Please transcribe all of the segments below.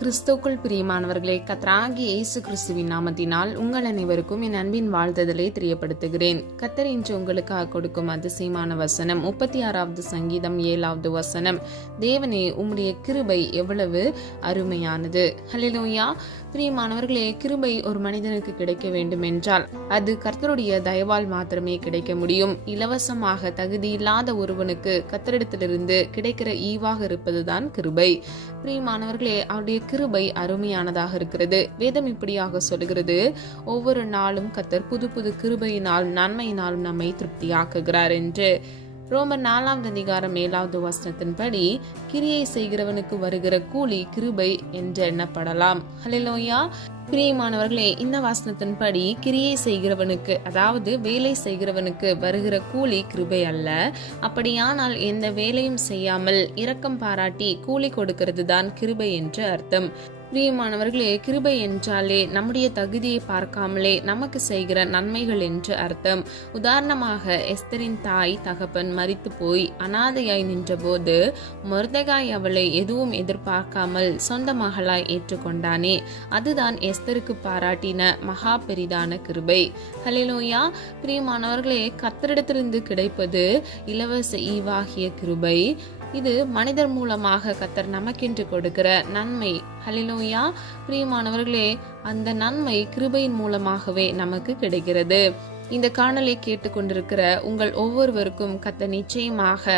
கிறிஸ்துக்குள் பிரியமானவர்களே, கர்த்தராகிய இயேசு கிறிஸ்துவின் நாமத்தினால் உங்கள் அனைவருக்கும் என் அன்பின் வாழ்த்துதலை தெரியப்படுத்துகிறேன். கர்த்தர் இன்று உங்களுக்காக கொடுக்கும் அதிசயமான வசனம் 36வது சங்கீதம் 7வது வசனம். தேவனே, உம்முடைய கிருபை எவ்வளவு அருமையானது. ஹல்லேலூயா. பிரியமானவர்களே, கிருபை ஒரு மனிதனுக்கு கிடைக்க வேண்டும் என்றால் அது கர்த்தருடைய தயவால் மாத்திரமே கிடைக்க முடியும். இலவசமாக தகுதி இல்லாத ஒருவனுக்கு கர்த்தரிடத்திலிருந்து கிடைக்கிற ஈவாக இருப்பதுதான் கிருபை. பிரியமானவர்களே, அவருடைய கிருபை அருமையானதாக இருக்கிறது. வேதம் இப்படியாக சொல்கிறது, ஒவ்வொரு நாளும் கர்த்தர் புது புது கிருபையினால் நன்மையினாலும் நம்மை திருப்தியாக்குகிறார் என்று. ரோமர் 4வது அதிகாரம் 7வது வசனத்தின்படி கிரியை செய்கிறவனுக்கு வருகிற கூலி கிருபை என்று எண்ணப்படலாம். ஹல்லேலூயா. பிரியமானவர்களே, இந்த வசனத்தின்படி கிரியை செய்கிறவனுக்கு, அதாவது வேலை செய்கிறவனுக்கு வருகிற கூலி கிருபை அல்ல. அப்படியானால் எந்த வேலையும் செய்யாமல் இரக்கம் பாராட்டி கூலி கொடுக்கிறது தான் கிருபை என்று அர்த்தம். பிரியமானவர்களே, கிருபை என்றாலே நம்முடைய தகுதியை பார்க்காமலே நமக்கு செய்கிற நன்மைகள் என்று அர்த்தம். உதாரணமாக, எஸ்தரின் தாய் தகப்பன் மரித்து போய் அனாதையாய் நின்றபோது மொர்தெகாய் அவளை எதுவும் எதிர்பார்க்காமல் சொந்த மகளாய் ஏற்றுக்கொண்டானே, அதுதான் எஸ்தருக்கு பாராட்டின மகா பெரிதான கிருபை. ஹல்லேலூயா. பிரியமானவர்களே, கர்த்தரிடத்திலிருந்து கிடைப்பது இலவச ஈவாகிய கிருபை. இது மனிதர் மூலமாக கர்த்தர் நமக்கென்று கொடுக்கிற நன்மை. ஹல்லேலூயா. பிரியமானவர்களே, அந்த நன்மை கிருபையின் மூலமாகவே நமக்கு கிடைக்கிறது. இந்த காணலை கேட்டுக்கொண்டிருக்கிற உங்கள் ஒவ்வொருவருக்கும் கர்த்தர் நிச்சயமாக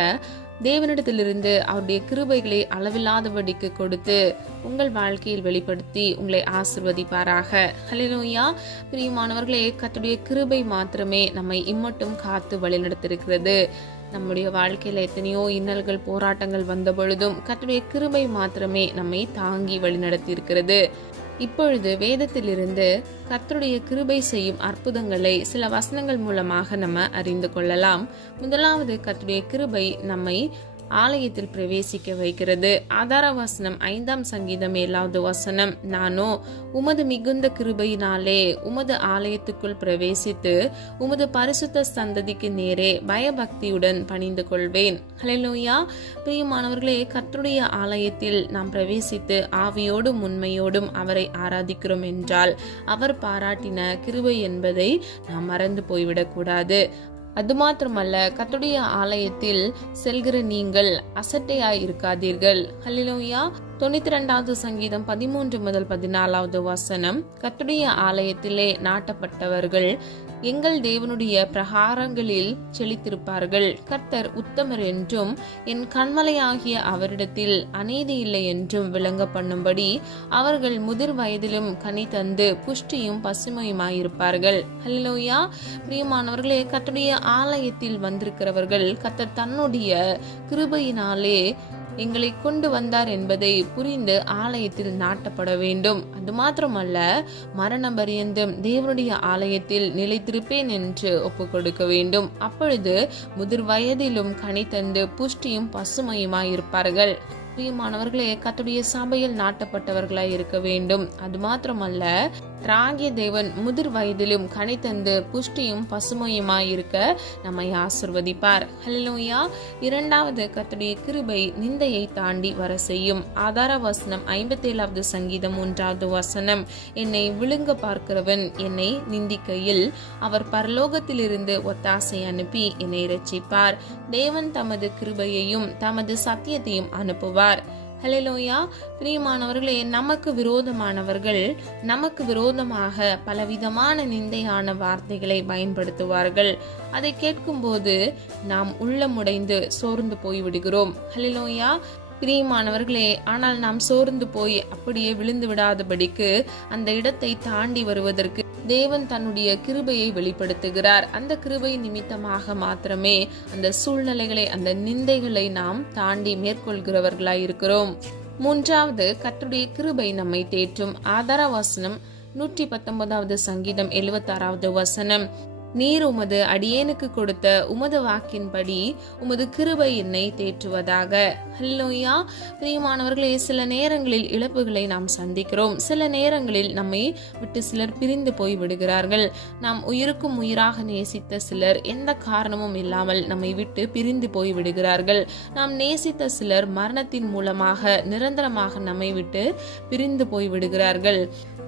தேவனிடத்திலிருந்து அவருடைய கிருபைகளை அளவில்லாதபடிக்கு கொடுத்து உங்கள் வாழ்க்கையில் வெளிப்படுத்தி உங்களை ஆசீர்வதிப்பாராக. ஹல்லேலூயா. பிரியமானவர்களே, கர்த்தருடைய கிருபை மாத்திரமே நம்மை இம்மட்டும் காத்து வழிநடத்திருக்கிறது. நம்முடைய வாழ்க்கையில எத்தனையோ இன்னல்கள் போராட்டங்கள் வந்த பொழுதும் கர்த்தருடைய கிருபை மாத்திரமே நம்மை தாங்கி வழிநடத்தி இருக்கிறது. இப்பொழுது வேதத்திலிருந்து கர்த்தருடைய கிருபை செய்யும் அற்புதங்களை சில வசனங்கள் மூலமாக நம்ம அறிந்து கொள்ளலாம். முதலாவது, கர்த்தருடைய கிருபை நம்மை ஆலயத்தில் பிரவேசிக்க வைக்கிறது. ஆதார வசனம் 5ஆம் சங்கீதம் 7வது வசனம். நானோ உமது மிகுந்த கிருபையினாலே உமது ஆலயத்துக்குள் பிரவேசித்து உமது பரிசுத்த சந்ததிக்கு நேரே பயபக்தியுடன் பணிந்து கொள்வேன். ஹல்லேலூயா. பிரியமானவர்களே, கர்த்தருடைய ஆலயத்தில் நாம் பிரவேசித்து ஆவியோடும் உண்மையோடும் அவரை ஆராதிக்கிறோம் என்றால் அவர் பாராட்டின கிருபை என்பதை நாம் மறந்து போய்விடக் கூடாது. அது மாத்திரமல்ல, கர்த்தருடைய ஆலயத்தில் செல்கிற நீங்கள் அசட்டையாய் இருக்காதீர்கள். ஹல்லேலூயா. 92வது சங்கீதம் 13 முதல் 14வது வசனம். கர்த்தருடைய ஆலயத்திலே நாட்டப்பட்டவர்கள் எங்கள் தேவனுடைய பிரகாரங்களில் செழித்திருப்பார்கள். கர்த்தர் உத்தமர் என்றும் என் கண்மலையாகிய அவரிடத்தில் அநீதி இல்லை என்றும் விளங்க பண்ணும்படி அவர்கள் முதிர் வயதிலும் கனி தந்து புஷ்டியும் பசுமையுமாயிருப்பார்கள். ஹல்லேலூயா. பிரியமானவர்களே, கர்த்தருடைய ஆலயத்தில் வந்திருக்கிறவர்கள் கர்த்தர் தன்னுடைய கிருபையினாலே எங்களை கொண்டு வந்தார் என்பதை புரிந்து ஆலயத்தில் நாட்டப்பட வேண்டும். அது மாத்திரமல்ல, மரண பரியந்தம் தேவனுடைய ஆலயத்தில் நிலைத்திருப்பேன் என்று ஒப்பு கொடுக்க வேண்டும். அப்பொழுது முதிர் வயதிலும் கனி தந்து புஷ்டியும் பசுமையுமாயிருப்பார்கள். பிரியமானவர்களே, கர்த்தருடைய சபையில் நாட்டப்பட்டவர்களாய் இருக்க வேண்டும். அது மாத்திரமல்ல, ராகிய தேவன் முதிர் வயதிலும் கனி தந்து புஷ்டியும் பசுமையுமாயிருக்க நம்மை ஆசீர்வதிப்பார். ஹல்லேலூயா. இரண்டாவது, கர்த்தருடைய கிருபை நிந்தையை தாண்டி வர செய்யும். ஆதார வசனம் 57வது சங்கீதம் 1வது வசனம். என்னை விழுங்க பார்க்கிறவன் என்னை நிந்திக்கையில் அவர் பரலோகத்திலிருந்து ஒத்தாசை அனுப்பி என்னை இரட்சிப்பார். தேவன் தமது கிருபையையும் தமது சத்தியத்தையும் அனுப்புவார். ஹல்லேலூயா. பிரியமானவர்களே, நமக்கு விரோதமானவர்கள் நமக்கு விரோதமாக பலவிதமான நிந்தையான வார்த்தைகளை பயன்படுத்துவார்கள். அதை கேட்கும்போது நாம் உள்ளமுடைந்து சோர்ந்து போய்விடுகிறோம். ஹல்லேலூயா. பிரியமானவர்களே, ஆனால் நாம் சோர்ந்து போய் அப்படியே விழுந்து விடாதபடிக்கு அந்த இடத்தை தாண்டி வருவதற்கு தேவன் தன்னுடைய கிருபையை வெளிப்படுத்துகிறார். அந்த கிருபை நிமித்தமாக மாத்திரமே அந்த சூழ்நிலைகளை, அந்த நிந்தைகளை நாம் தாண்டி மேற்கொள்கிறவர்களாய் இருக்கிறோம். மூன்றாவது, கர்த்தருடைய கிருபை நம்மை தேற்றும். ஆதார வசனம் 119வது சங்கீதம் 76வது வசனம். நீர் உமது அடியேனுக்கு கொடுத்த உமது வாக்கின்படி உமது கிருபை என்னை தேற்றுவதாக. ஹல்லேலூயா. பிரியமானவர்களே, சில நேரங்களில் இழப்புகளை நாம் சந்திக்கிறோம். சில நேரங்களில் நம்மை விட்டு சிலர் பிரிந்து போய் விடுகிறார்கள். நாம் உயிருக்கும் உயிராக நேசித்த சிலர் எந்த காரணமும் இல்லாமல் நம்மை விட்டு பிரிந்து போய் விடுகிறார்கள். நாம் நேசித்த சிலர் மரணத்தின் மூலமாக நிரந்தரமாக நம்மை விட்டு பிரிந்து போய் விடுகிறார்கள்.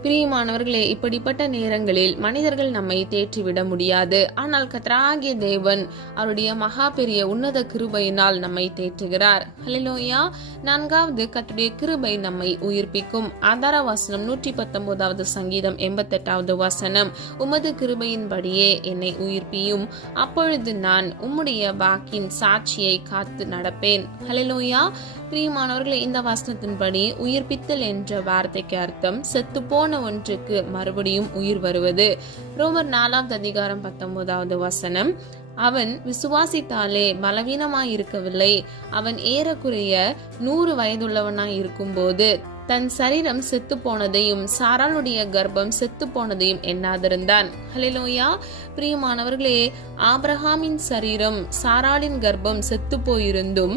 பிரியமானவர்களே, இப்படிப்பட்ட நேரங்களில் மனிதர்கள் நம்மை தேற்றிவிட முடியாது. ஆனால் கர்த்தராகிய தேவன் அவருடைய மகா பெரிய உன்னத கிருபையினால் நம்மை தேற்றுகிறார். ஹல்லேலூயா. 4வது, கர்த்தருடைய கிருபை நம்மை உயிர்ப்பிக்கும். ஆதார வசனம் 119வது சங்கீதம் 88வது வசனம், உமது கிருபையின்படியே என்னை உயிர்ப்பியும், அப்பொழுது நான் உம்முடைய வாக்கின் சாட்சியை காத்து நடப்பேன். ஹல்லேலூயா. பிரியமானவர்களே, இந்த வசனத்தின்படி உயிர்ப்பித்தல் என்ற வார்த்தைக்கு அர்த்தம் செத்து போன ஒன்றுக்கு மறுபடியும் உயிர் வருவது. ரோமர் 4வது அதிகாரம் 19வது வசனம், அவன் விசுவாசித்தாலே பலவீனமாய் இருக்கவில்லை. அவன் ஏறக்குறைய 100 வயதுள்ளவனாய் இருக்கும்போது தன் சரீரம் செத்து போனதையும் சாராளுடைய கர்ப்பம் செத்து போனதையும் எண்ணாதிருந்தான். ஹல்லேலூயா. பிரியமானவர்களே, ஆபிரகாமின் சரீரம் சாராளின் கர்ப்பம் செத்து போயிருந்தும்,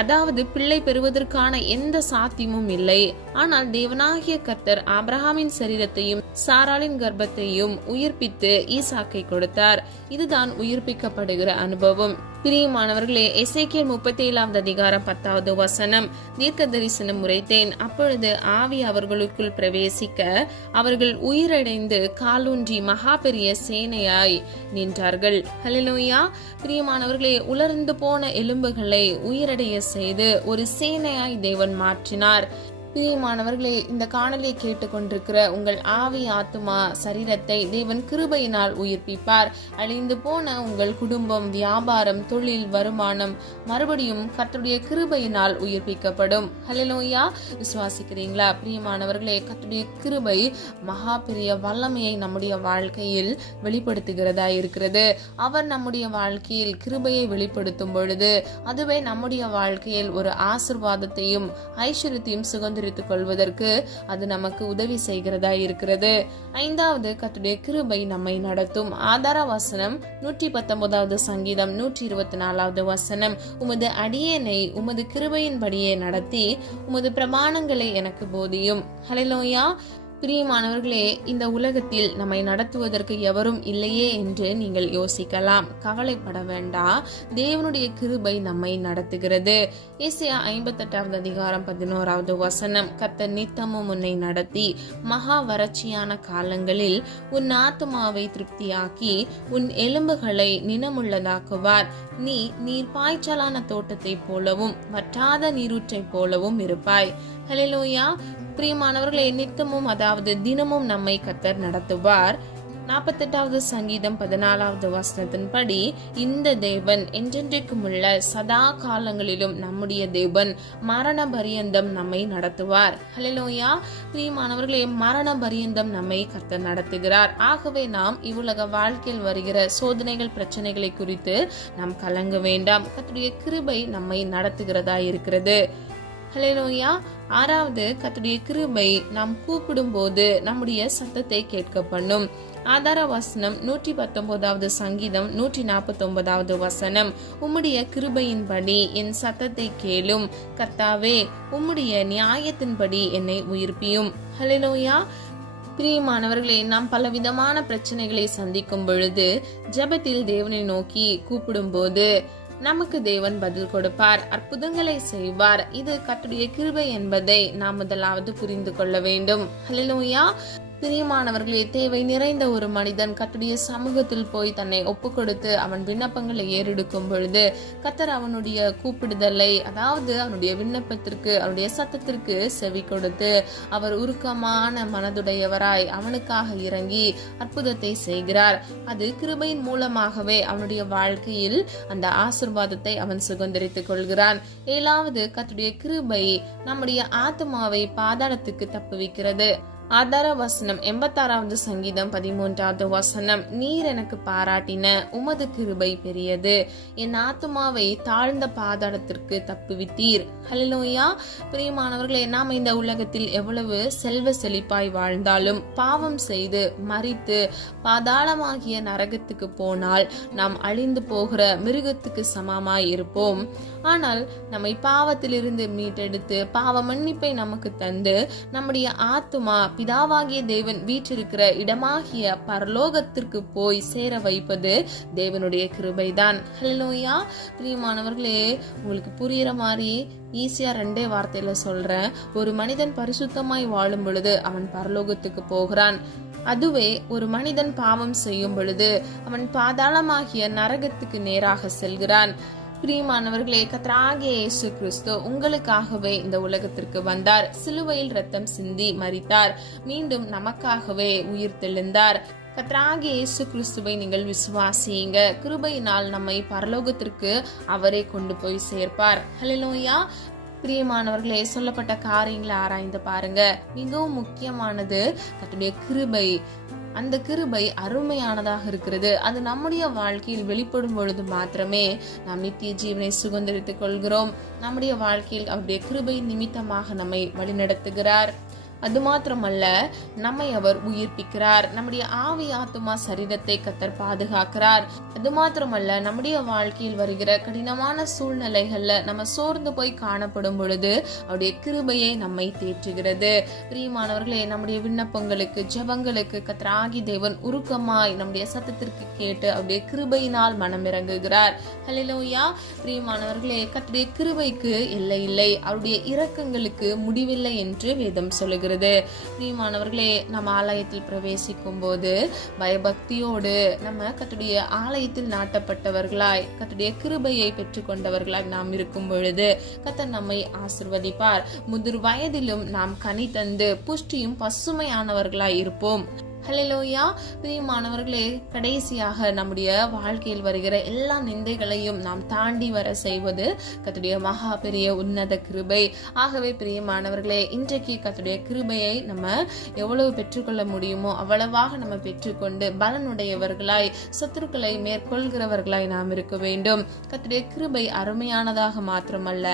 அதாவது பிள்ளை பெறுவதற்கான எந்த சாத்தியமும் இல்லை. ஆனால் தேவனாகிய கர்த்தர் ஆபிரகாமின் சரீரத்தையும் சாராளின் கர்ப்பத்தையும் உயிர்ப்பித்து ஈசாக்கை கொடுத்தார். இதுதான் உயிர்ப்பிக்கப்படுகிற அனுபவம். பிரியமானவர்களே, எசேக்கியேல் 37வது அதிகாரம் 10வது வசனம், தீர்க்க தரிசனம் உரைத்தேன், அப்பொழுது ஆவி அவர்களுக்குள் பிரவேசிக்க அவர்கள் உயிரடைந்து காலூன்றி மகா பெரிய சேனையாய் நின்றார்கள். ஹல்லேலூயா. பிரியமானவர்களே, உலர்ந்து போன எலும்புகளை உயிரடைய செய்து ஒரு சேனையாய் தேவன் மாற்றினார். பிரியமானவர்களே, இந்த காணொலியை கேட்டுக்கொண்டிருக்கிற உங்கள் ஆவி, ஆத்துமா, சரீரத்தை தேவன் கிருபையினால் உயிர்ப்பிப்பார். அழிந்து போன உங்கள் குடும்பம், வியாபாரம், தொழில், வருமானம் மறுபடியும் கர்த்தருடைய கிருபையினால் உயிர்ப்பிக்கப்படும். ஹல்லேலூயா. விசுவாசிக்கிறீங்களா? பிரியமானவர்களே, கர்த்தருடைய கிருபை மகா பெரிய வல்லமையை நம்முடைய வாழ்க்கையில் வெளிப்படுத்துகிறதா இருக்கிறது. அவர் நம்முடைய வாழ்க்கையில் கிருபையை வெளிப்படுத்தும் பொழுது அதுவே நம்முடைய வாழ்க்கையில் ஒரு ஆசீர்வாதத்தையும் ஐஸ்வர்யத்தையும் சுதந்திரித்துக் கொள்வதற்கு அது நமக்கு உதவி செய்கிறதா இருக்கிறது. 5வது, கர்த்தருடைய கிருபை நம்மை நடத்தும். ஆதார வசனம் 119வது சங்கீதம் 124வது வசனம், உமது அடியேனை உமது கிருபையின்படியே நடத்தி உமது பிரமாணங்களை எனக்கு போதியும். ஹல்லேலூயா. பிரியமானவர்களே, இந்த உலகத்தில் நம்மை நடத்துவதற்கு எவரும் இல்லையே என்று நீங்கள் யோசிக்கலாம். கவலைப்பட வேண்டாம். தேவனுடைய கிருபை நம்மை நடத்துகிறது. ஏசாயா 58வது அதிகாரம் 11வது வசனம், கர்த்தர் நித்தமும் உன்னை நடத்தி மகா வறட்சியான காலங்களில் உன் ஆத்துமாவை திருப்தியாக்கி உன் எலும்புகளை நினமுள்ளதாக்குவார். நீ நீர் பாய்ச்சலான தோட்டத்தை போலவும் வற்றாத நீரூற்றை போலவும் இருப்பாய். ஹல்லேலூயா. பிரியமானவர்களே, நித்தமும் அதாவது தினமும் நம்மை கர்த்தர் நடத்துவார். 48வது சங்கீதம் 14வது வசனத்தின்படி, இந்த தேவன் என்றென்றைக்கும் உள்ள சதா காலங்களிலும் நம்முடைய தேவன் மரண பரியந்தம் நம்மை நடத்துவார். ஹல்லேலூயா. பிரியமானவர்களே, மரண பரியந்தம் நம்மை கர்த்தர் நடத்துகிறார். ஆகவே நாம் இவ்வுலக வாழ்க்கையில் வருகிற சோதனைகள், பிரச்சனைகளை குறித்து நாம் கலங்க வேண்டாம். கர்த்தருடைய கிருபை நம்மை நடத்துகிறதா இருக்கிறது. ஹல்லேலூயா. 6வது, கர்த்தருடைய கிருபை நாம் கூப்பிடும் போது நம்முடைய சத்தத்தை கேட்க பண்ணும். ஆதார வசனம் 119வது சங்கீதம் 149வது வசனம், உம்முடைய கிருபையின்படி என் சத்தத்தை கேளும், கர்த்தாவே உம்முடைய நியாயத்தின்படி என்னை உயிர்ப்பியும். ஹல்லேலூயா. பிரியமானவர்களே, நாம் பலவிதமான பிரச்சனைகளை சந்திக்கும் பொழுது ஜெபத்தில் தேவனை நோக்கி கூப்பிடும் போது நமக்கு தேவன் பதில் கொடுப்பார், அற்புதங்களை செய்வார். இது கர்த்தருடைய கிருபை என்பதை நாம் முதலாவது புரிந்து கொள்ள வேண்டும். ஹல்லேலூயா. பிரியமானவர்களே, தேவை நிறைந்த ஒரு மனிதன் கர்த்தருடைய சமூகத்தில் போய் தன்னை ஒப்பு கொடுத்து அவன் விண்ணப்பங்களை ஏறெடுக்கும் பொழுது கர்த்தர் அவனுடைய கூப்பிடுதலை, அதாவது அவனுடைய விண்ணப்பத்திற்கு, அவனுடைய சத்தத்திற்கு செவி கொடுத்து அவர் உருக்கமான மனதுடையவராய் அவனுக்காக இறங்கி அற்புதத்தை செய்கிறார். அது கிருபையின் மூலமாகவே அவனுடைய வாழ்க்கையில் அந்த ஆசீர்வாதத்தை அவன் சுதந்திரித்துக் கொள்கிறான். 7வது, கர்த்தருடைய கிருபை நம்முடைய ஆத்துமாவை பாதாளத்துக்கு தப்புவிக்கிறது. ஆதார வசனம் 86வது சங்கீதம் 13வது வசனம். நீர் எனக்கு பாராட்டின உமது கிருபை பெரியது, என் ஆத்துமாவை தாழ்ந்த பாதாளத்திற்கு தப்புவித்தீர். ஹல்லேலூயா. பிரியமானவர்களே, நாம் இந்த உலகத்தில் எவ்வளவு செல்வ செழிப்பாய் வாழ்ந்தாலும் பாவம் செய்து மரித்து பாதாளமாகிய நரகத்துக்கு போனால் நாம் அழிந்து போகிற மிருகத்துக்கு சமமாய் இருப்போம். ஆனால் நம்மை பாவத்திலிருந்து மீட்டெடுத்து பாவ மன்னிப்பை நமக்கு தந்து நம்முடைய ஆத்துமா பிதாவாகிய தேவன் வீற்றிருக்கிற இடமாகிய பரலோகத்திற்கு போய் சேர வைப்பது தேவனுடைய கிருபைதான். ஹல்லேலூயா. பிரியமானவர்களே, உங்களுக்கு புரியுற மாதிரி ஈஸியா 2 வார்த்தையில சொல்றேன். ஒரு மனிதன் பரிசுத்தமாய் வாழும் பொழுது அவன் பரலோகத்துக்கு போகிறான். அதுவே ஒரு மனிதன் பாவம் செய்யும் பொழுது அவன் பாதாளமாகிய நரகத்துக்கு நேராக செல்கிறான். பிரியமானவர்களே, கர்த்தராகிய இயேசு கிறிஸ்து உங்களுக்காகவே இந்த உலகத்திற்கு வந்தார். சிலுவையில் ரத்தம் சிந்தி மரித்தார். மீண்டும் நமக்காகவே உயிர் தெழுந்தார். கர்த்தராகிய இயேசு கிறிஸ்துவை நீங்கள் விசுவாசியுங்க. கிருபையினால் நம்மை பரலோகத்திற்கு அவரே கொண்டு போய் சேர்ப்பார். ஹல்லேலூயா. பிரியமானவர்களே, சொல்லப்பட்ட காரியங்களை ஆராய்ந்து பாருங்க. மிகவும் முக்கியமானது கர்த்தருடைய கிருபை. அந்த கிருபை அருமையானதாக இருக்கிறது. அது நம்முடைய வாழ்க்கையில் வெளிப்படும் பொழுது மாத்திரமே நாம் நித்திய ஜீவனை சுதந்தரித்துக் கொள்கிறோம். நம்முடைய வாழ்க்கையில் அவருடைய கிருபை நிமித்தமாக நம்மை வழிநடத்துகிறார். அது மாத்திரமல்ல, நம்மை அவர் உயிர்ப்பிக்கிறார். நம்முடைய ஆவி ஆத்துமா சரீரத்தை கர்த்தர் பாதுகாக்கிறார். அது மாத்திரமல்ல, நம்முடைய வாழ்க்கையில் வருகிற கடினமான சூழ்நிலைகள்ல நம்ம சோர்ந்து போய் காணப்படும் பொழுது அவருடைய கிருபையை நம்மை தேற்றுகிறது. பிரியமானவர்களே, நம்முடைய விண்ணப்பங்களுக்கு ஜெபங்களுக்கு கர்த்தராகிய தேவன் உருக்கமாய் நம்முடைய சத்தத்திற்கு கேட்டு அவருடைய கிருபையினால் மனம் இறங்குகிறார். ஹல்லேலூயா. பிரியமானவர்களே, கர்த்தருடைய கிருபைக்கு எல்லை இல்லை, அவருடைய இரக்கங்களுக்கு முடிவில்லை என்று வேதம் சொல்லுகிறது. பிரியமானவர்களே, நம்ம ஆலயத்தில் பிரவேசிக்கும் போது பயபக்தியோடு நம்ம கர்த்தருடைய ஆலயத்தில் நாட்டப்பட்டவர்களாய் கர்த்தருடைய கிருபையை பெற்றுக்கொண்டவர்களாய் நாம் இருக்கும் பொழுது கர்த்தர் நம்மை ஆசீர்வதிப்பார். முதிர் வயதிலும் நாம் கனி தந்து புஷ்டியும் பசுமையானவர்களாய் இருப்போம். ஹல்லேலூயா. பிரியமானவர்களே, கடைசியாக நம்முடைய வாழ்க்கையில் வருகிற எல்லா நிந்தைகளையும் நாம் தாண்டி வர செய்வது கர்த்தருடைய மகா பெரிய உன்னத கிருபை. ஆகவே பிரியமானவர்களே, இன்றைக்கு கர்த்தருடைய கிருபையை நம்ம எவ்வளவு பெற்றுக்கொள்ள முடியுமோ அவ்வளவாக நம்ம பெற்றுக்கொண்டு பலனுடையவர்களாய் சத்துருக்களை மேற்கொள்கிறவர்களாய் நாம் இருக்க வேண்டும். கர்த்தருடைய கிருபை அருமையானதாக மாத்திரமல்ல,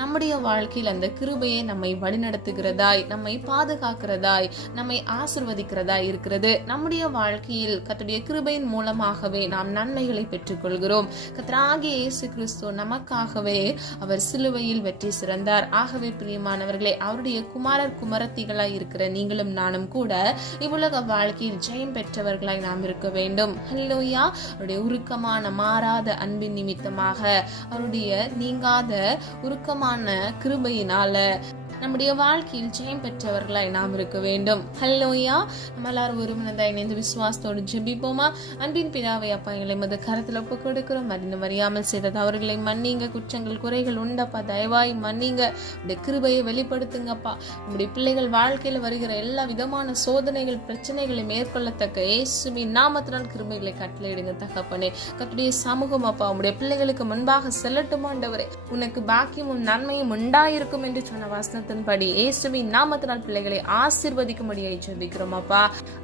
நம்முடைய வாழ்க்கையில் அந்த கிருபையை நம்மை வழிநடத்துகிறதாய், நம்மை பாதுகாக்கிறதாய், நம்மை ஆசீர்வதிக்கிறதாய் இருக்கிறது. நம்முடைய வாழ்க்கையில் கர்த்தருடைய கிருபையின் மூலமாகவே நாம் நன்மைகளை பெற்றுக்கொள்கிறோம். கர்த்தராகிய இயேசு கிறிஸ்து நமக்காகவே அவர் சிலுவையில் வெற்றி சிறந்தார். ஆகவே பிரியமானவர்களே, அவருடைய குமாரர் குமாரத்திகளாய் இருக்கிற நீங்களும் நானும் கூட இவ்வுலக வாழ்க்கையில் ஜெயம் பெற்றவர்களாய் நாம் இருக்க வேண்டும். ஹல்லேலூயா. அவருடைய உருக்கமான மாறாத அன்பின் நிமித்தமாக, அவருடைய நீங்காத உருக்கமான கிருபையினால நம்முடைய வாழ்க்கையில் ஜெயம் பெற்றவர்களாய் நாம் இருக்க வேண்டும். ஹல்லேலூயா. நம்ம எல்லாரும் ஒரு மனதாய் இணைந்து விசுவாசத்தோடு ஜெபிப்போமா? அன்பின் பிதாவே, அப்பா, எங்களை மது கரத்தில் ஒப்பு கொடுக்கிறோம். மதினம் அறியாமல் செய்த தவறுகளை மன்னிங்க. குற்றங்கள் குறைகள் உண்டப்பா, தயவாய் மன்னிங்க. உடைய கிருபையை வெளிப்படுத்துங்கப்பா. உங்களுடைய பிள்ளைகள் வாழ்க்கையில் வருகிற எல்லா விதமான சோதனைகள் பிரச்சனைகளை மேற்கொள்ளத்தக்க இயேசுவின் நாமத்தினால் கிருபைகளை கட்டளையிடுங்க தகப்பனே. கர்த்தருடைய சமூகம் அப்பா உங்களுடைய பிள்ளைகளுக்கு முன்பாக செல்லட்டும் ஆண்டவரே. உனக்கு பாக்கியமும் நன்மையும் உண்டாயிருக்கும் என்று சொன்ன வசனத்தை படி இயேசுவின் நாமத்தினால் பிள்ளைகளை ஆசீர்வதிக்கும்படியாய் ஜெபிக்கிறோம் அப்பா.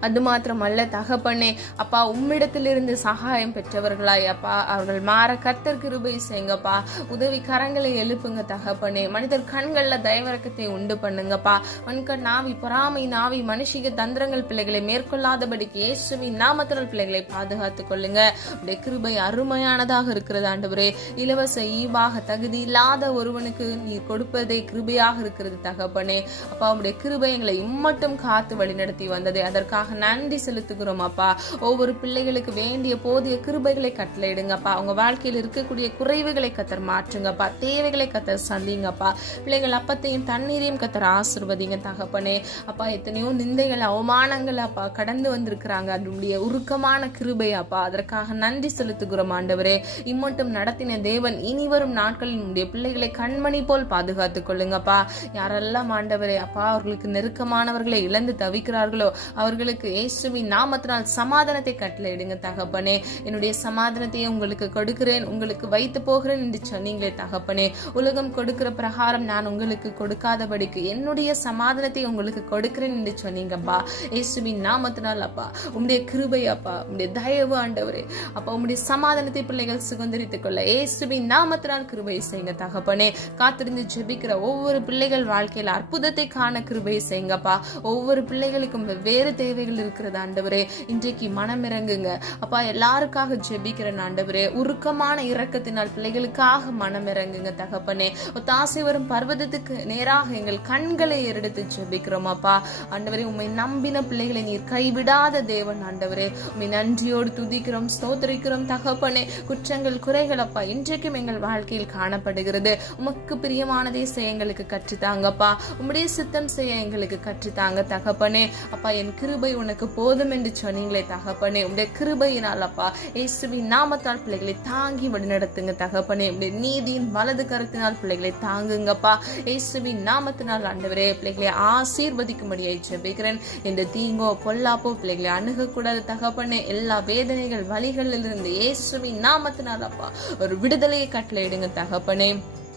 அது மாத்திரமல்ல தகப்பனே, அப்பா, உம்மிடத்திலிருந்து சகாயம் பெற்றவர்களாய் அப்பா அவர்கள் மாற கர்த்தர் கிருபை செய்யுங்கப்பா. உதவி கரங்களை எழுப்புங்க தகப்பனே. மனிதர் கண்கள்ல தயவிறக்கத்தை உண்டு பண்ணுங்கப்பா. மண்கண் நாவி பொறாமை நாவி மனுஷிக தந்திரங்கள் பிள்ளைகளை மேற்கொள்ளாதபடிக்கு இயேசுவின் நாமத்தினால் பிள்ளைகளை பாதுகாத்துக் கொள்ளுங்க. உடைய கிருபை அருமையானதாக இருக்கிறது ஆண்டவரே. இலவச ஈவாக தகுதி இல்லாத ஒருவனுக்கு நீர் கொடுப்பதே கிருபையாக இருக்கிறது தகப்பனே. அப்பா, உடைய கிருபை எங்களை இம்மட்டும் காத்து வழிநடத்தி வந்தது, அதற்காக நன்றி செலுத்துகிறோம் அப்பா. ஒவ்வொரு பிள்ளைகளுக்கு வேண்டிய போதிய கிருபைகளை கட்டளையிடுங்கப்பா. அவங்க வாழ்க்கையில் இருக்கக்கூடிய குறைவுகளை கத்தர் மாற்றுங்கப்பா. தேவைகளை கத்தர் சந்திங்கப்பா. பிள்ளைகள் அப்பத்தையும் தண்ணீரையும் கத்தர் ஆசீர்வதிங்க தகப்பனே. அப்பா, எத்தனையோ நிந்தைகள் அவமானங்கள் அப்பா கடந்து வந்திருக்கிறாங்க. அதனுடைய உருக்கமான கிருபை அப்பா, அதற்காக நன்றி செலுத்துகிறோம் ஆண்டவரே. இம்மட்டும் நடத்தின தேவன் இனி வரும் நாட்களில் உடைய பிள்ளைகளை கண்மணி போல் பாதுகாத்துக் கொள்ளுங்கப்பா. யாரெல்லாம் ஆண்டவரே அப்பா அவர்களுக்கு நெருக்கமானவர்களை இழந்து தவிக்கிறார்களோ அவர்களுக்கு இயேசுவின் நாமத்தினால் சமாதானத்தை கட்டளையிடுங்க தகப்பனே. என்னுடைய சமாதானத்தையே உங்களுக்கு கொடுக்கிறேன், உங்களுக்கு வைத்து போகிறேன் என்று சொன்னீங்களே தகப்பனே. உலகம் கொடுக்கிற பிரகாரம் நான் உங்களுக்கு கொடுக்காதபடிக்கு என்னுடைய சமாதானத்தை உங்களுக்கு கொடுக்கிறேன் என்று சொன்னீங்கப்பா. இயேசுவின் நாமத்தினால் அப்பா உம்முடைய கிருபை அப்பா, உம்முடைய தயவு ஆண்டவரே அப்பா, உம்முடைய சமாதானத்தை பிள்ளைகள் சுதந்திரித்துக் கொள்ள இயேசுவின் நாமத்தினால் கிருபை செய்யுங்க தகப்பனே. காத்திருந்து ஜெபிக்கிற ஒவ்வொரு பிள்ளைகள் வாழ்க்கையில் அற்புதத்தை காண கிருபை செய்யுங்கப்பா. ஒவ்வொரு பிள்ளைகளுக்கும் வெவ்வேறு தேவைகள் இருக்கிறது ஆண்டவரே. இன்றைக்கு மனம் இறங்குங்க அப்பா. எல்லாருக்காக ஜெபிக்கிறேன் ஆண்டவரே. உருக்கமான இரக்கத்தினால் பிள்ளைகளுக்காக மனம் இறங்குங்க தகப்பனே. ஒத்தாசை வரும் பர்வதத்துக்கு நேராக எங்கள் கண்களை எடுத்து ஜெபிக்கிறோம் அப்பா. ஆண்டவரே உம்மை நம்பின பிள்ளைகளை நீர் கைவிடாத தேவன் ஆண்டவரே. உம்மை நன்றியோடு துதிக்கிறோம், ஸ்தோத்திரிக்கிறோம் தகப்பனே. குற்றங்கள் குறைகள் அப்பா இன்றைக்கும் எங்கள் வாழ்க்கையில் காணப்படுகிறது. உமக்கு பிரியமானதே செய்ய எங்களுக்கு கற்றுத்தாங்கப்பா. உம்முடைய சித்தம் செய்ய எங்களுக்கு கற்றுத்தாங்க தகப்பனே. அப்பா என் கிருபை உனக்கு போதும் என்று சொன்னீங்களே தகப்பனே. உம்முடைய கிருபையினால் அப்பா இயேசுவின் நாமத்தால் பிள்ளைகளை தாங்கி வழிநடத்துங்க தகப்பனே. உம்முடைய நீதியின் வலது கருத்தினால் பிள்ளைகளை தாங்குங்கப்பா. இயேசுவின் நாமத்தினால் ஆண்டவரே பிள்ளைகளை ஆசீர்வதிக்கும்படியாய் ஜெபிக்கிறேன். இந்த தீங்கோ பொல்லாப்போ பிள்ளைகளை அணுகக்கூடாது தகப்பனே. எல்லா வேதனைகள் வலிகளில் இருந்து இயேசுவின் நாமத்தினால் அப்பா ஒரு விடுதலையை கட்டளையிடுங்க தகப்பனே.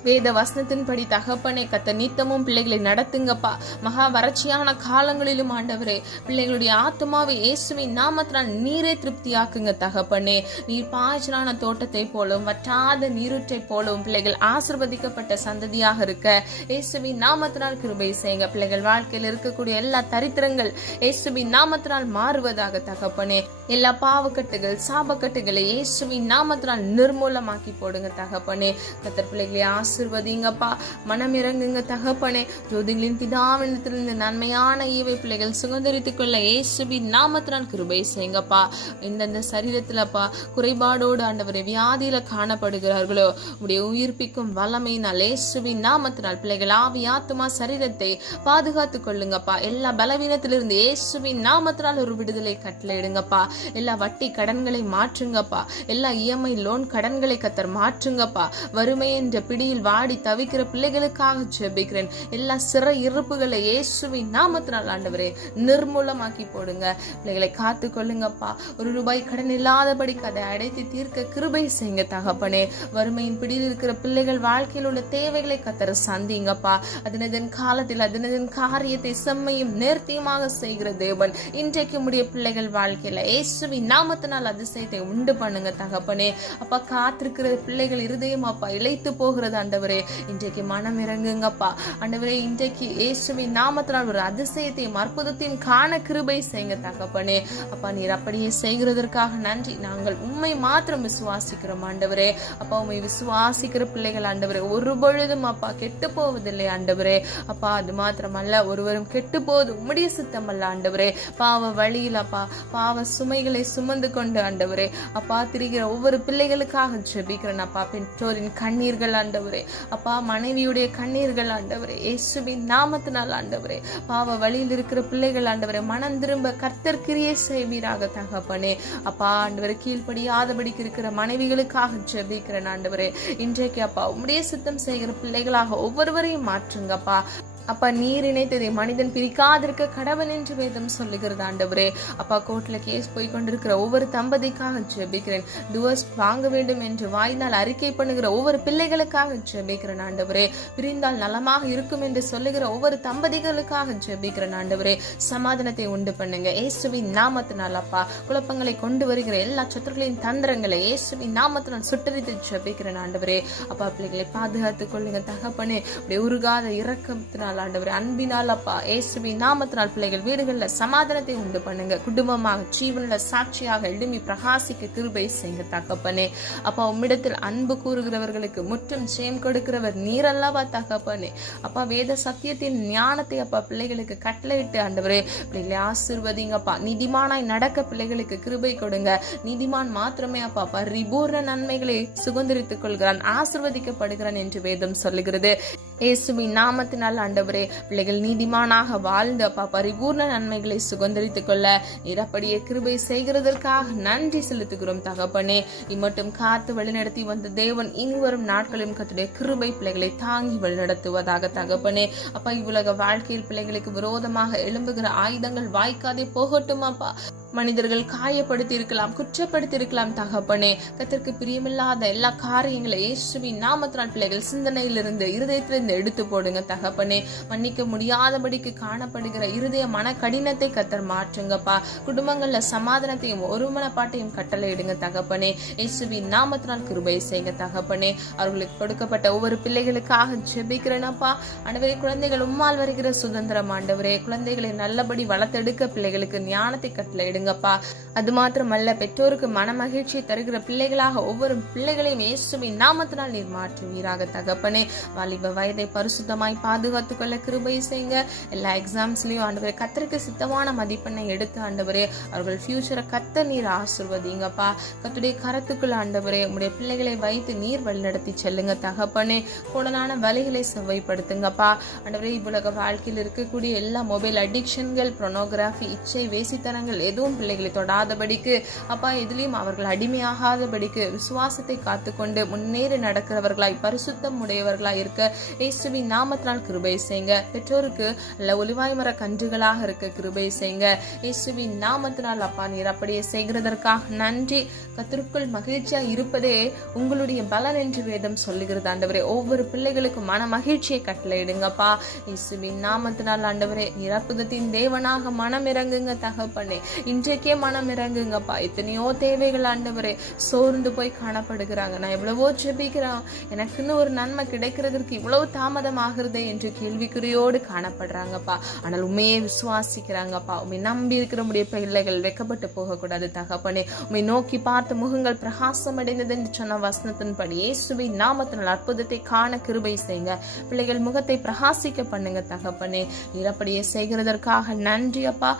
வேத வசனத்தின்படி தகப்பனே கத்த நித்தமும் பிள்ளைகளை நடத்துங்கப்பா. மகா வறட்சியான காலங்களிலும் ஆண்டவரே பிள்ளைகளுடைய ஆத்மாவை இயேசுவின் நாமத்தினால் நீரே திருப்தியாக்குங்க தகப்பனே. நீர் பாய்ச்சலான தோட்டத்தை போலவும் வற்றாத நீரூற்றை போலவும் பிள்ளைகள் ஆசீர்வதிக்கப்பட்ட சந்ததியாக இருக்க இயேசுவின் நாமத்தினால் கிருபை செய்யுங்க. பிள்ளைகள் வாழ்க்கையில் இருக்கக்கூடிய எல்லா தரித்திரங்கள் இயேசுவின் நாமத்தினால் மாறுவதாக தகப்பனே. எல்லா பாவக்கட்டுகள் சாபக்கட்டுகளை இயேசுவின் நாமத்தினால் நிர்மூலமாக்கி போடுங்க தகப்பனே. கத்தர் பிள்ளைகளை ஆசீர்வதிங்கப்பா. மனம் இறங்குங்க தகப்பனே. ஜோதிகளின் பிதாவினிடத்திலிருந்து நன்மையான ஈவை பிள்ளைகள் சுதந்திரித்துக் கொள்ள இயேசுவின் நாமத்தினால் கிருபை செய்யுங்கப்பா. இந்தந்த சரீரத்திலப்பா குறைபாடோடு ஆண்டவரை வியாதியில காணப்படுகிறார்களோ உடைய உயிர்ப்பிக்கும் வல்லமையினால் இயேசுவின் நாமத்தினால் பிள்ளைகள் ஆவி ஆத்துமா சரீரத்தை பாதுகாத்துக் கொள்ளுங்கப்பா. எல்லா பலவீனத்திலிருந்து இயேசுவின் நாமத்தினால் ஒரு விடுதலை கட்டளையிடுங்கப்பா. எல்லா வட்டி கடன்களை மாற்றுங்கப்பா. எல்லா இஎம்ஐ லோன் கடன்களை கத்தர் மாற்றுங்கப்பா. வறுமை என்ற பிடியில் வாடி தவிக்கிற பிள்ளைகளுக்காக ஜெபிக்கிறேன். எல்லா சிறை இருப்புகளை இயேசுவின் நாமத்தினால் ஆண்டவரே நிர்மூலமாக்கி போடுங்க. பிள்ளைகளை காத்து கொள்ளுங்கப்பா. ₹1 கடன் இல்லாதபடிக்கு அதை அடைத்து தீர்க்க கிருபை செய்யுங்க தகப்பனே. வறுமையின் பிடியில் இருக்கிற பிள்ளைகள் வாழ்க்கையில் உள்ள தேவைகளை கத்தர சந்திங்கப்பா. அதனதன் காலத்தில் அதனதன் காரியத்தை செம்மையும் நேர்த்தியுமாக செய்கிற தேவன் இன்றைக்கு உடைய பிள்ளைகள் வாழ்க்கையில இயேசுவின் நாமத்தினால் அதிசயத்தை உண்டு பண்ணுங்க தகப்பனே. அப்பா காத்திருக்கிற பிள்ளைகள் இருதயம் அப்பா இழைத்து போகிறது ஆண்டவரே. இன்றைக்கு மனம் இறங்குங்கப்பா ஆண்டவரே. இன்றைக்கு இயேசுவின் நாமத்தினால் ஒரு அதிசயத்தையும் அற்புதத்தையும் காண கிருபை செய்யுங்க தகப்பனே. அப்பா நீர் அப்படியே செய்கிறதற்காக நன்றி. நாங்கள் உம்மை மாத்திரம் விசுவாசிக்கிறோம் ஆண்டவரே. அப்பா உம்மை விசுவாசிக்கிற பிள்ளைகள் ஆண்டவரே ஒரு பொழுதும் அப்பா கெட்டு போவதில்லை ஆண்டவரே. அப்பா அது மாத்திரமல்ல ஒருவரும் கெட்டு போவது உம்முடைய சித்தம் அல்ல ஆண்டவரே. பாவ வழியில் அப்பா பாவ சுமைகளை சுமந்து கொண்டு ஆண்டவரே அப்பா திரிகிற ஒவ்வொரு பிள்ளைகளுக்காக ஜெபிக்கிறேன் அப்பா. பெற்றோரின் கண்ணீர்கள் ஆண்டவரே அப்பா மனைவியுடைய கண்ணீர்கள் ஆண்டவரே இயேசுவின் நாமத்தினால் ஆண்டவரே பாவ வழியில் இருக்கிற பிள்ளைகள் ஆண்டவரே மனம் திரும்ப கர்த்தர் கிரியை செய்வீராக தகப்பனே. அப்பா ஆண்டவரே கீழ்ப்படியாதபடிக்கு இருக்கிற மனைவிகளுக்காக ஜெபிக்கிறேன் ஆண்டவரே. இன்றைக்கு அப்பா உம்முடைய சித்தம் செய்கிற பிள்ளைகளாக ஒவ்வொருவரையும் மாற்றுங்கப்பா. அப்பா நீர் இணைத்ததை மனிதன் பிரிக்காதிருக்க கடவன் என்று வேதம் சொல்லுகிறது ஆண்டவரே. அப்பா கோர்ட்ல கேஸ் போய் கொண்டிருக்கிற ஒவ்வொரு தம்பதிக்காக ஜெபிக்கிறேன். டிவோர்ஸ் வாங்க வேண்டும் என்று வாயினால் அறிக்கை பண்ணுகிற ஒவ்வொரு பிள்ளைகளுக்காக ஜெபிக்கிறேன் ஆண்டவரே. பிரிந்தால் நலமாக இருக்கும் என்று சொல்லுகிற ஒவ்வொரு தம்பதிகளுக்காக ஜெபிக்கிறேன் ஆண்டவரே. சமாதானத்தை உண்டு பண்ணுங்க இயேசுவின் நாமத்தினால் அப்பா. குழப்பங்களை கொண்டு வருகிற எல்லா சத்துருக்களின் தந்திரங்களை இயேசுவின் நாமத்தினால் சுட்டரித்து ஜெபிக்கிறேன் ஆண்டவரே. அப்பா பிள்ளைகளை பாதுகாத்துக் கொள்ளுங்க தகப்பனே. அப்படியே உருகாத இரக்கத்தினால் ஆண்டவரே அன்பினால் அப்பா இயேசுவின் நாமத்தினால் பிள்ளைகள் வீடுகளில் சமாதானத்தை உண்டு பண்ணுங்க. குடும்பமாக ஜீவன்ல சாட்சியாக எழுமி பிரகாசிக்க கிருபை செய்யுங்க தகப்பனே. அப்பா உம்மிடத்தில் அன்பு கூறுகிறவர்களுக்கு முற்றும் ஜெயம் கொடுக்கிறவர் நீரல்லவா தகப்பனே. அப்பா வேத சத்தியத்தின் ஞானத்தை அப்பா பிள்ளைகளுக்கு கட்டளையிட்டு ஆண்டவரே பிள்ளைகளை ஆசீர்வதிங்கப்பா. நீதிமானாய் நடக்க பிள்ளைகளுக்கு கிருபை கொடுங்க. நீதிமான் மாத்திரமே அப்பா பரிபூர்ண நன்மைகளை சுதந்திரித்துக் கொள்கிறான், ஆசீர்வதிக்கப்படுகிறான் என்று வேதம் சொல்லுகிறது. இயேசுவின் நாமத்தினால் ஆண்டவரே பிள்ளைகள் நீதிமானாக வாழ்ந்து அப்பா பரிபூர்ண நன்மைகளை சுதந்தரித்துக் கொள்ள நீர் அப்படியே கிருபை செய்கிறதற்காக நன்றி செலுத்துகிறோம் தகப்பனே. இம்மட்டும் காத்து வழிநடத்தி வந்த தேவன் இனி வரும் நாட்களிலும் கர்த்தருடைய கிருபை பிள்ளைகளை தாங்கி வழிநடத்துவதாக தகப்பனே. அப்பா இவ்வுலக வாழ்க்கையில் பிள்ளைகளுக்கு விரோதமாக எழும்புகிற ஆயுதங்கள் வாய்க்காதே போகட்டும் அப்பா. மனிதர்கள் காயப்படுத்தி இருக்கலாம், குற்றப்படுத்தி இருக்கலாம் தகப்பனே. கர்த்தருக்கு பிரியமில்லாத எல்லா காரியங்களை இயேசுவின் நாமத்தினால் பிள்ளைகள் சிந்தனையிலிருந்து இருதயத்திலிருந்து எடுத்து போடுங்க தகப்பனே. மன்னிக்க முடியாதபடிக்கு காணப்படுகிற இருதய மன கடினத்தை கர்த்தர் மாற்றுங்கப்பா. குடும்பங்கள்ல சமாதானத்தையும் ஒருமனப்பாட்டையும் கட்டளையிடுங்க தகப்பனே. இயேசுவின் நாமத்தினால் கிருபை செய்யுங்க தகப்பனே. அவர்களுக்கு கொடுக்கப்பட்ட ஒவ்வொரு பிள்ளைகளுக்காக ஜெபிக்கிறேனப்பா. ஆண்டவரே குழந்தைகள் உம்மால் வருகிற சுதந்திரம் ஆண்டவரே. குழந்தைகளை நல்லபடி வளர்த்தெடுக்க பிள்ளைகளுக்கு ஞானத்தை கட்டளையிடுங்கப்பா. அது மாத்திரமல்ல பெற்றோருக்கு மன மகிழ்ச்சியை தருகிற பிள்ளைகளாக ஒவ்வொரு பிள்ளைகளையும் இயேசுவின் நாமத்தினால் நீர் மாற்றுவீராக தகப்பனே. வாலிப வயதை பரிசுத்தமாய் பாதுகாத்துக் கொள்ள கிருபை செய்யுங்க. எல்லா எக்ஸாம்ஸ்லயும் ஆண்டவரே கர்த்தருக்கு சித்தமான மதிப்பெண்ணை எடுத்து ஆண்டவரே அவர்கள் ஃபியூச்சரை கர்த்தர் நீர் ஆசீர்வதிங்கப்பா. கர்த்தருடைய கரத்துக்குள் ஆண்டவரே உம்முடைய பிள்ளைகளை வைத்து நீர் வழிநடத்தி செல்லுங்க தகப்பனே. கோடலான வழிகளை செவ்வாய்ப்படுத்துங்கப்பா. ஆண்டவரே இவ்வுலக வாழ்க்கையில் இருக்கக்கூடிய எல்லா மொபைல் அடிக்ஷன்கள், பொர்னோகிராஃபி, இச்சை, வேசித்தனங்கள் எதுவும் பிள்ளைகளை தொடாதபடிக்கு அப்பா எதிலையும் அவர்கள் அடிமையாகாதபடிக்கு விசுவாசத்தை காத்துக்கொண்டு முன்னேறி நடக்கிறவர்களாய் பரிசுத்தம் உடையவர்களாய் இருக்க இயேசுவின் நாமத்தினால் கிருபை செய்யுங்க. பெற்றோருக்கு அல்ல ஒலிவாய் மர கன்றுகளாக இருக்க கிருபை செய்யுங்க. இயேசுவின் நாமத்தினால் அப்பா நீர் அப்படியே செய்கிறதற்காக நன்றி. கர்த்தருக்குள் மகிழ்ச்சியா இருப்பதே உங்களுடைய பலன் என்று வேதம் சொல்லுகிறது ஆண்டவரே. ஒவ்வொரு பிள்ளைகளுக்கும் மன மகிழ்ச்சியை கட்டளையிடுங்கப்பா. இயேசுவின் நாமத்தினால் ஆண்டவரே நீர் அற்புதத்தின் தேவனாக மனம் இறங்குங்க தகப்பனே. இன்றைக்கே மனம் இறங்குங்கப்பா. எத்தனையோ தேவைகள் ஆண்டவரே சோர்ந்து போய் காணப்படுகிறாங்க. நான் எவ்வளவோ ஜெபிக்கிறேன், எனக்குன்னு ஒரு நன்மை கிடைக்கிறதுக்கு இவ்வளவு தாமதம் ஆகுறதே என்று கேள்விக்குறியோடு காணப்படுறாங்கப்பா. ஆனால் உண்மையே விசுவாசிக்கிறாங்கப்பா. உண்மை நம்பி இருக்கிற முடிய பிள்ளைகள் வெக்கப்பட்டு போகக்கூடாது தகப்பனே. உண்மை நோக்கி பார்த்த முகங்கள் பிரகாசம் அடைந்தது என்று சொன்ன வசனத்தின்படி இயேசுவின் நாமத்தினால் அற்புதத்தை காண கிருபை செய்யுங்க. பிள்ளைகள் முகத்தை பிரகாசிக்க பண்ணுங்க தகப்பனே. நீர் அப்படியே செய்கிறதற்காக நன்றி அப்பா.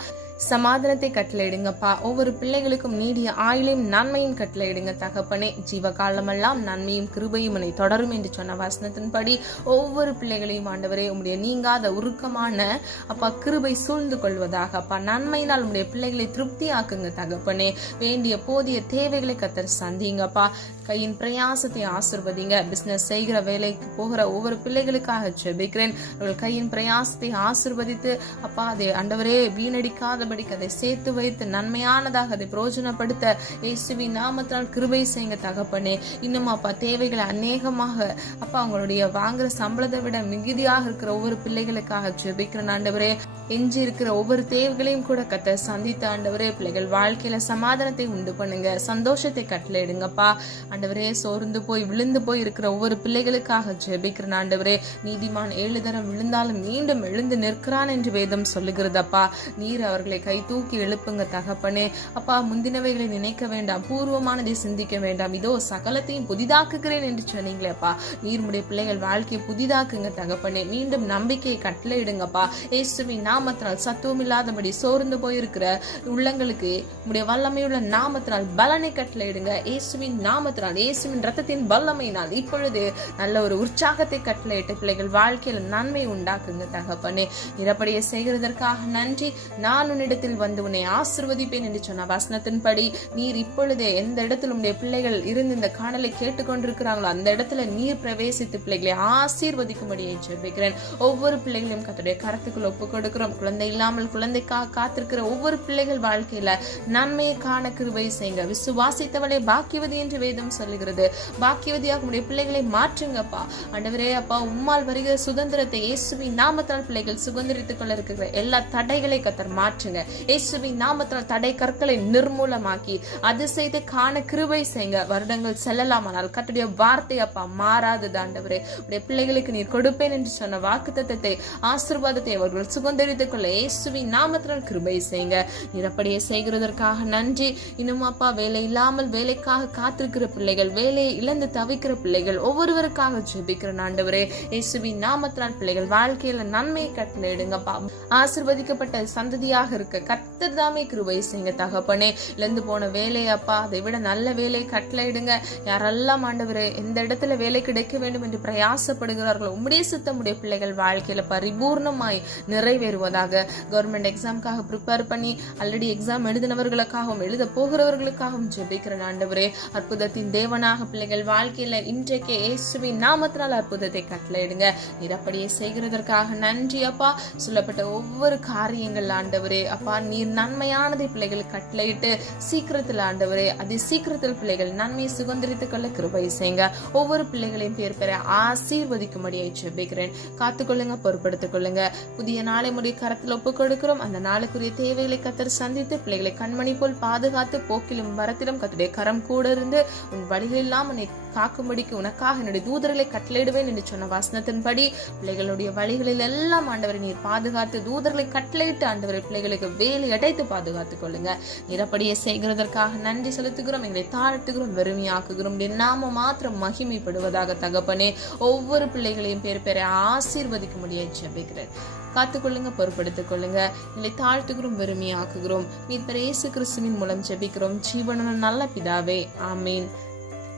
சமாதானத்தை கட்டளையிடுங்கப்பா. ஒவ்வொரு பிள்ளைகளுக்கும் நீடிய ஆயுளையும் நன்மையும் கட்டளையிடுங்க தகப்பனே. ஜீவ காலமெல்லாம் நன்மையும் கிருபையும் என்னை தொடரும் என்று சொன்ன வசனத்தின்படி ஒவ்வொரு பிள்ளைகளையும் ஆண்டவரே உம்முடைய நீங்காத உருக்கமான அப்பா கிருபை சூழ்ந்து கொள்வதாக அப்பா. நன்மையினால் உம்முடைய பிள்ளைகளை திருப்தி ஆக்குங்க தகப்பனே. வேண்டிய போதிய தேவைகளை கர்த்தர் சந்திங்கப்பா. கையின் பிரயாசத்தை ஆசீர்வதிங்க. பிசினஸ் செய்கிற வேலைக்கு போகிற ஒவ்வொரு பிள்ளைகளுக்காக ஜெபிக்கிறேன். அவர்கள் கையின் பிரயாசத்தை ஆசீர்வதித்து அப்பா அதை ஆண்டவரே வீணடிக்காத அதை சேர்த்து வைத்து நன்மையானதாக அதை பிரயோஜனப்படுத்த இயேசுவின் நாமத்தினால் கிருபை செய்யுங்க தகப்பனே. இன்னும் அப்பா தேவைகளை அநேகமாக அப்பா அவங்களுடைய வாங்குற சம்பளத்தை விட மிகுதியாக இருக்கிற ஒவ்வொரு பிள்ளைகளுக்காக ஜெபிக்கிறேன் ஆண்டவரே. எஞ்சி இருக்கிற ஒவ்வொரு தேவைகளையும் கூட கர்த்தர் சந்தித்த ஆண்டவரே பிள்ளைகள் வாழ்க்கையில சமாதானத்தை உண்டு பண்ணுங்க, சந்தோஷத்தை கட்டளையிடுங்கப்பா. ஆண்டவரே சோர்ந்து போய் விழுந்து போய் இருக்கிற ஒவ்வொரு பிள்ளைகளுக்காக ஜெபிக்கிறேன் ஆண்டவரே. நீதிமான் 7 தரம் விழுந்தாலும் மீண்டும் எழுந்து நிற்கிறான் என்று வேதம் சொல்லுகிறதப்பா. நீர் அவர்களை கை தூக்கி எழுப்புங்க தகப்பனே. அப்பா முந்தினவைகளை நினைக்க வேண்டாம், பூர்வமானதை சிந்திக்க வேண்டாம், இதோ சகலத்தையும் புதிதாக்குகிறேன் என்று சொன்னீங்களே அப்பா. நீர்முடைய பிள்ளைகள் வாழ்க்கையை புதிதாக்குங்க தகப்பனே. மீண்டும் நம்பிக்கையை கட்டளையிடுங்கப்பா. இயேசுவின் நாமத்தினால் சத்துவம் இல்லாதபடி சோர்ந்து போயிருக்கிற உள்ளங்களுக்கு உடைய வல்லமையுள்ள நாமத்தினால் பலனை கட்டளையிடுங்க. இயேசுவின் நாமத்தினால், இயேசுவின் ரத்தத்தின் வல்லமையினால் இப்பொழுது நல்ல ஒரு உற்சாகத்தை கட்டளையிட்டு பிள்ளைகள் வாழ்க்கையில நன்மை உண்டாக்குங்க தகப்பனே. நிரப்படியை செய்கிறதற்காக நன்றி. நான் உன்னிடத்தில் வந்து உன்னை ஆசீர்வதிப்பேன் என்று சொன்ன வசனத்தின்படி நீர் இப்பொழுதே எந்த இடத்துல உடைய பிள்ளைகள் இருந்து இந்த காணலை கேட்டுக்கொண்டிருக்கிறாங்களோ அந்த இடத்துல நீர் பிரவேசித்து பிள்ளைகளை ஆசீர்வதிக்கும்படியை ஜெபிக்கிறேன். ஒவ்வொரு பிள்ளைகளையும் கர்த்தருடைய கரத்துக்குள் ஒப்புக் கொடுக்கிறோம். குழந்தை இல்லாமல் குழந்தைக்காக காத்திருக்கிற ஒவ்வொரு பிள்ளைகள் வாழ்க்கையில நன்மையை காண கிருபை செய்யுங்க. விசுவாசித்தவளை பாக்கியவதி என்று வேதம் சொல்லுகிறது. பாக்கியவதியாக உடைய பிள்ளைகளை மாற்றுங்கப்பா. ஆண்டவரே அப்பா உம்மால் வருகிற சுதந்திரத்தை இயேசுவின் நாமத்தால் பிள்ளைகள் சுதந்திரித்துக் கொள்ள இருக்கிற எல்லா தடைகளை கர்த்தர் மாற்றுங்க. இயேசுவின் நாமத்தால் தடை கற்களை நிர்மூலமாக்கி அதிசயத்தை காண கிருபை செய்யுங்க. வருடங்கள் செல்லலாம், ஆனால் கர்த்தருடைய வார்த்தை அப்பா மாறாதது ஆண்டவரே. உடைய பிள்ளைகளுக்கு நீர் கொடுப்பேன் என்று சொன்ன வாக்குத்தத்தத்தை ஆசீர்வாதத்தை அவர்கள் சுதந்திரித்துக் கொள்ள இயேசுவின் நாமத்தால் கிருபை செய்யுங்க. நீர் அப்படியே செய்கிறதற்காக நன்றி. இன்னும் அப்பா வேலை இல்லாமல் வேலைக்காக காத்திருக்கிற பிள்ளைகள், வேலையை இழந்து தவிக்கிற பிள்ளைகள் ஒவ்வொருவருக்காக ஜெபிக்கிற ஆண்டவரே. இயேசுவின் நாமத்தால் பிள்ளைகள் வாழ்க்கையில நன்மையை கட்டளையிடுங்கப்பா. ஆசீர்வதிக்கப்பட்ட சந்ததியாக இருக்க கர்த்தர் தாமே கிருபை செய்யுங்க தகப்பனே. இழந்து போன வேலை அப்பா, அதை விட நல்ல வேலை கட்டளையிடுங்க. யாரெல்லாம் ஆண்டவரே எந்த இடத்துல வேலை கிடைக்க வேண்டும் என்று பிரயாசப்படுகிறார்களோ உம்முடைய சித்தம் உடைய பிள்ளைகள் வாழ்க்கையில பரிபூர்ணமாய் நிறைவேறுவதாக. கவர்மெண்ட் எக்ஸாமுக்காக ப்ரிப்பேர் பண்ணி ஆல்ரெடி எக்ஸாம் எழுதினவர்களுக்காகவும் எழுத போகிறவர்களுக்காகவும் ஜெபிக்கிறேன் ஆண்டவரே. அற்புதத்தின் தேவனாக பிள்ளைகள் வாழ்க்கையில இன்றைக்கு இயேசுவின் நாமத்தினால் அற்புதத்தை கட்டளையிடுங்க. நீர் அப்படியே செய்கிறதற்காக நன்றி அப்பா. சொல்லப்பட்ட ஒவ்வொரு காரியங்கள் ஆண்டவரே அப்பா, நீர் நன்மையானதை பிள்ளைகளுக்கு கட்டளையிட்டு சீக்கிரத்தில் ஆண்டவரே அதி சீக்கிரத்தில் பிள்ளைகள் நன்மையை சுதந்திரித்துக் கொள்ள கிருபை செய்யுங்க. ஒவ்வொரு பிள்ளைகளையும் பேர் பெற ஆசீர்வதிக்கும்படியை ஜெபிக்கிறேன். காத்துக்கொள்ளுங்க, பொறுப்படுத்திக் கொள்ளுங்க. புதிய நாளை முடிய கரத்தில் ஒப்புக் கொடுக்கிறோம். அந்த நாளுக்குரிய தேவைகளை கத்தர் சந்தித்து பிள்ளைகளை கண்மணி போல் பாதுகாத்து போக்கிலும் வரத்திலும் கத்துடைய கரம் கூட இருந்து உன் வழிகளெல்லாம் உன்னை காக்கும்படிக்கு உனக்காக என்னுடைய தூதர்களை கட்டளையிடுவேன் என்று சொன்ன வசனத்தின்படி பிள்ளைகளுடைய வழிகளில் எல்லாம் ஆண்டவரை நீர் பாதுகாத்து தூதர்களை கட்டளையிட்டு ஆண்டவரை பிள்ளைகளுக்கு வேலை அடைத்து பாதுகாத்துக் கொள்ளுங்க. நிறப்படியே செய்கிறதற்காக நன்றி செலுத்துகிறோம். எங்களை தாழ்த்துகிறோம், வெறுமையாக்குகிறோம். நாம மாத்திரம் மகிமைப்படுவதாக தகப்பனே. ஒவ்வொரு பிள்ளைகளையும் பேர் பேரை ஆசீர்வதிக்க முடியாது ஜெபிக்கிறேன். காத்துக்கொள்ளுங்க, பொறுப்படுத்திக் கொள்ளுங்க. எங்களை தாழ்த்துகிறோம், வெறுமையாக்குகிறோம். மீட்பர் இயேசு கிறிஸ்துவின் மூலம் ஜெபிக்கிறோம் ஜீவனுள்ள நல்ல பிதாவே, ஆமீன்.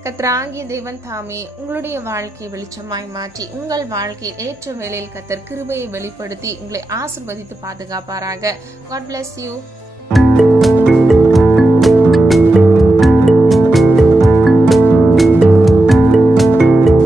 கர்த்தராகிய தேவன் தாமே உங்களுடைய வாழ்க்கையை வெளிச்சமாய் மாற்றி உங்கள் வாழ்க்கையை ஏற்ற வேளையில் கர்த்தர் கிருபையை வெளிப்படுத்தி உங்களை ஆசீர்வதித்து பாதுகாப்பாராக. God bless you.